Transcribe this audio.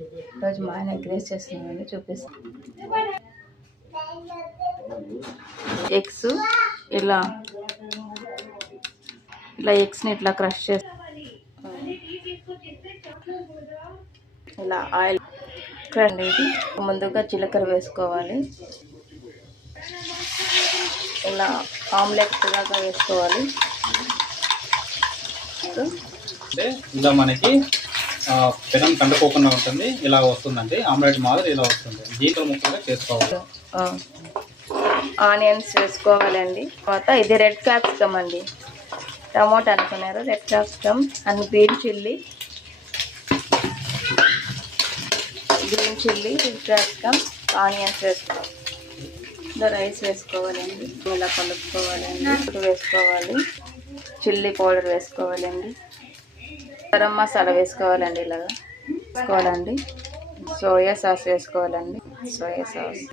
ఈరోజు మా ఆయన గ్రేస్ చేస్తున్నామని చూపిస్తాను. ఎగ్స్ ఇలా ఎగ్స్ని ఇట్లా క్రష్ చేసి ఇలా ఆయిల్ అనేది ముందుగా జీలకర్ర వేసుకోవాలి. ఇలా ఆమ్లెట్ లాగా వేసుకోవాలి. ఇలా మనకి పెనం కండుకోకుండా ఉంటుంది. ఇలా వస్తుందండి, ఆమ్లెట్ మాదిరి ఇలా వస్తుంది. దీంట్లో ముక్కలుగా చేసుకోవాలి. ఆనియన్స్ వేసుకోవాలండి. తర్వాత ఇది రెడ్ క్యాప్సికమ్ అండి, టమోటా అనుకున్నారు, red capsicum and green chilli, red capsicum, onions వేసుకోవాలి. రైస్ వేసుకోవాలండి, ఇలా కలుపుకోవాలండి. వేసుకోవాలి, చిల్లీ పౌడర్ వేసుకోవాలండి, గరం మసాలా వేసుకోవాలండి, ఇలాగా వేసుకోవాలండి. సోయా సాస్ వేసుకోవాలండి, సోయా సాస్.